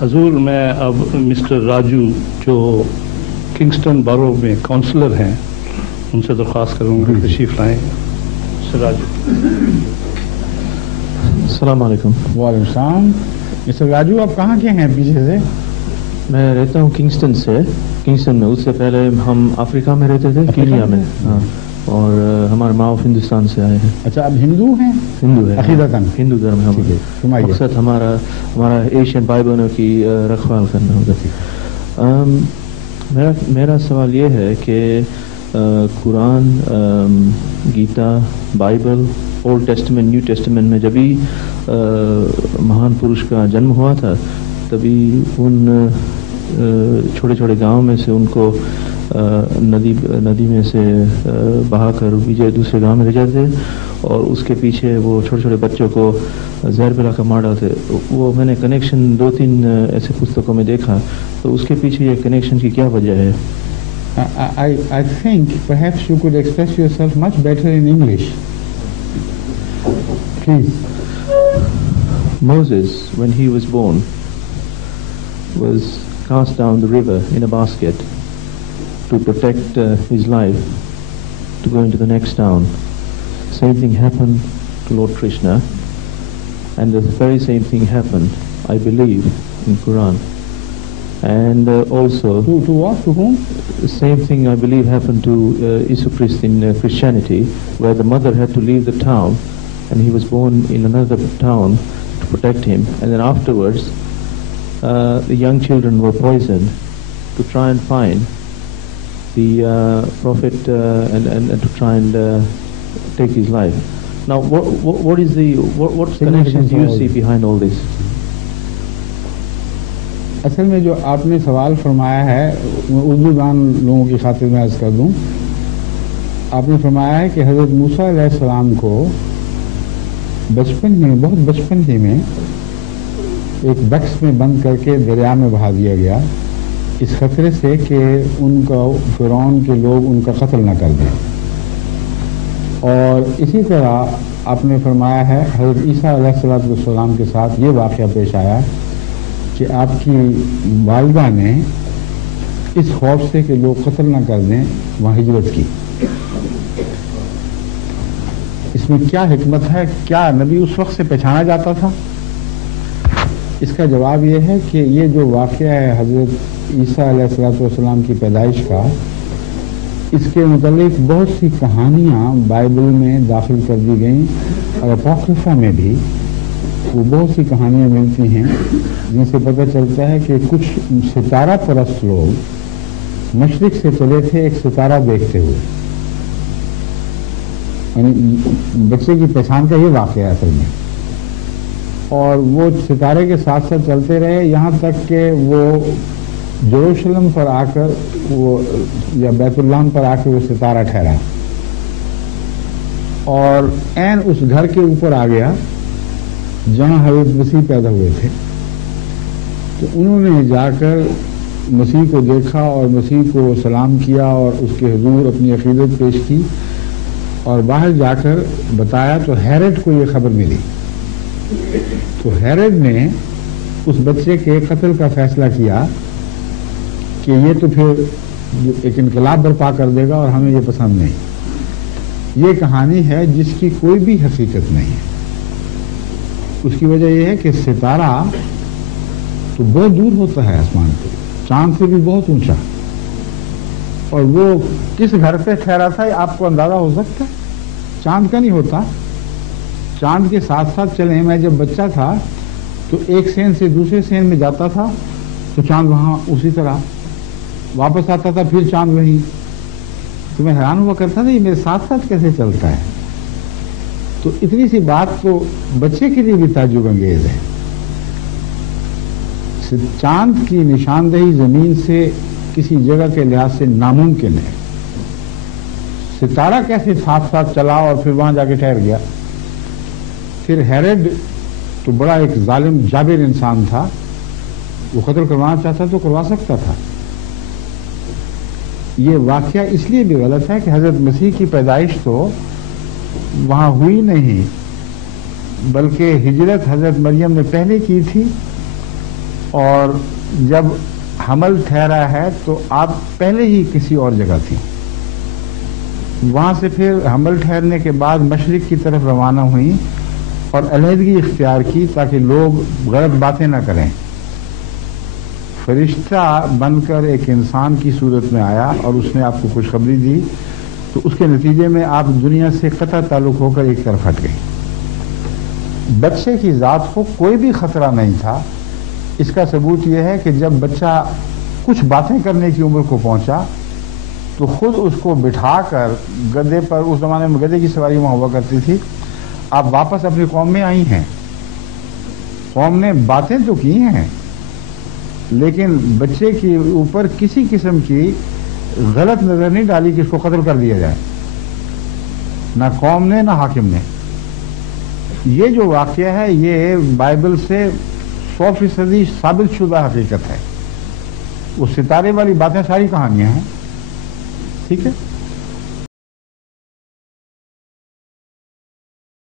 حضور میں اب مسٹر راجو جو کنگسٹن بارو میں کونسلر ہیں ان سے درخواست کروں گا تشریف لائیں. مسٹر راجو. السلام علیکم. وعلیکم السلام. مسٹر راجو آپ کہاں کے ہیں پیچھے سے؟ میں رہتا ہوں کنگسٹن سے. کنگسٹن میں اس سے پہلے ہم افریقہ میں رہتے تھے, کینیا میں. ہاں, اور ہمارے ماں باپ ہندوستان سے آئے ہیں. اچھا, آپ ہندو ہیں؟ ہندو ہے, عقیدتاً ہندو دھرم ہے. مقصد ہمارا ایشین بھائی بہنوں کی رکھوال کرنا ہوگا. میرا سوال یہ ہے کہ Quran, Gita, Bible, old testament, new testament میں جبھی مہان پروش کا جنم ہوا تھا تبھی ان چھوٹے چھوٹے گاؤں میں سے ان کو ندی میں سے بہا کر دوسرے گاؤں میں لے جاتے اور اس کے پیچھے وہ چھوٹے چھوٹے بچوں کو زہر پلا کر مار ڈالتے. وہ میں نے کنیکشن 2-3 ایسے پستکوں میں دیکھا, تو اس کے پیچھے یہ کنیکشن کی کیا وجہ ہے؟ I think perhaps you could express yourself much better in English. Please. Moses, when he was born, was cast down the river in a basket to protect his life, to go into the next town. Same thing happened to Lord Krishna, and the very same thing happened, I believe, in Quran. And also to what? To whom? The same thing I believe happened to Isu Christ in Christianity, where the mother had to leave the town and he was born in another town to protect him, and then afterwards the young children were poisoned to try and find the prophet and to try and take his life. Now what is what connections do you see behind all this? اصل میں جو آپ نے سوال فرمایا ہے, اردو دان لوگوں کی خاطر میں عرض کر دوں. آپ نے فرمایا ہے کہ حضرت موسیٰ علیہ السلام کو بچپن میں, بہت بچپن ہی میں ایک بکس میں بند کر کے دریا میں بہا دیا گیا, اس خطرے سے کہ ان کا فرعون کے لوگ ان کا قتل نہ کر دیں. اور اسی طرح آپ نے فرمایا ہے حضرت عیسیٰ علیہ السلام کے ساتھ یہ واقعہ پیش آیا کہ آپ کی والدہ نے اس خوف سے کہ لوگ قتل نہ کر دیں وہاں ہجرت کی. اس میں کیا حکمت ہے؟ کیا نبی اس وقت سے پہچانا جاتا تھا؟ اس کا جواب یہ ہے کہ یہ جو واقعہ ہے حضرت عیسیٰ علیہ السلام کی پیدائش کا, اس کے متعلق بہت سی کہانیاں بائبل میں داخل کر دی گئیں, اور اپوکریفا میں بھی وہ بہت سی کہانیاں ملتی ہیں جن سے پتہ چلتا ہے کہ کچھ ستارہ پرست لوگ مشرق سے چلے تھے ایک ستارہ دیکھتے ہوئے. یعنی بچے کی پہچان کا یہ واقعہ ہے اصل میں, اور وہ ستارے کے ساتھ ساتھ چلتے رہے یہاں تک کہ وہ یروشلم پر آ کر وہ یا بیت اللہ پر آ کے وہ ستارہ ٹھہرا, اور عین اس گھر کے اوپر آ گیا جہاں حضرت مسیح پیدا ہوئے تھے. تو انہوں نے جا کر مسیح کو دیکھا اور مسیح کو سلام کیا اور اس کے حضور اپنی عقیدت پیش کی, اور باہر جا کر بتایا تو ہیرڈ کو یہ خبر ملی. تو ہیرڈ نے اس بچے کے قتل کا فیصلہ کیا کہ یہ تو پھر ایک انقلاب برپا کر دے گا اور ہمیں یہ پسند نہیں. یہ کہانی ہے جس کی کوئی بھی حقیقت نہیں ہے. اس کی وجہ یہ ہے کہ ستارہ تو بہت دور ہوتا ہے آسمان پہ, چاند سے بھی بہت اونچا, اور وہ کس گھر پہ ٹھہرا تھا آپ کو اندازہ ہو سکتا ہے؟ چاند کا نہیں ہوتا. چاند کے ساتھ ساتھ چلیں, میں جب بچہ تھا تو ایک سین سے دوسرے سین میں جاتا تھا تو چاند وہاں اسی طرح واپس آتا تھا, پھر چاند وہیں. تو میں حیران ہوا کرتا تھا یہ میرے ساتھ ساتھ کیسے چلتا ہے. تو اتنی سی بات تو بچے کے لیے بھی تعجب انگیز ہے. چاند کی نشاندہی زمین سے کسی جگہ کے لحاظ سے ناممکن ہے. ستارہ کیسے ساتھ ساتھ چلا اور پھر وہاں جا کے ٹھہر گیا؟ پھر ہیرڈ تو بڑا ایک ظالم جابر انسان تھا, وہ قتل کروانا چاہتا تو کروا سکتا تھا. یہ واقعہ اس لیے بھی غلط ہے کہ حضرت مسیح کی پیدائش تو وہاں ہوئی نہیں, بلکہ ہجرت حضرت مریم نے پہلے کی تھی اور جب حمل ٹھہرا ہے تو آپ پہلے ہی کسی اور جگہ تھی، وہاں سے پھر حمل ٹھہرنے کے بعد مشرق کی طرف روانہ ہوئیں اور علیحدگی اختیار کی تاکہ لوگ غلط باتیں نہ کریں۔ فرشتہ بن کر ایک انسان کی صورت میں آیا اور اس نے آپ کو خوشخبری دی، تو اس کے نتیجے میں آپ دنیا سے قطع تعلق ہو کر ایک طرف ہٹ گئے۔ بچے کی ذات کو کوئی بھی خطرہ نہیں تھا۔ اس کا ثبوت یہ ہے کہ جب بچہ کچھ باتیں کرنے کی عمر کو پہنچا تو خود اس کو بٹھا کر گدھے پر، اس زمانے میں گدھے کی سواری وہاں ہوا کرتی تھی، آپ واپس اپنی قوم میں آئی ہیں۔ قوم نے باتیں تو کی ہیں لیکن بچے کے اوپر کسی قسم کی غلط نظر نہیں ڈالی کہ اس کو قتل کر دیا جائے، نہ قوم نے نہ حاکم نے۔ یہ جو واقعہ ہے یہ بائبل سے 100% ثابت شدہ حقیقت ہے۔ وہ ستارے والی باتیں ساری کہانیاں ہیں، ٹھیک ہے۔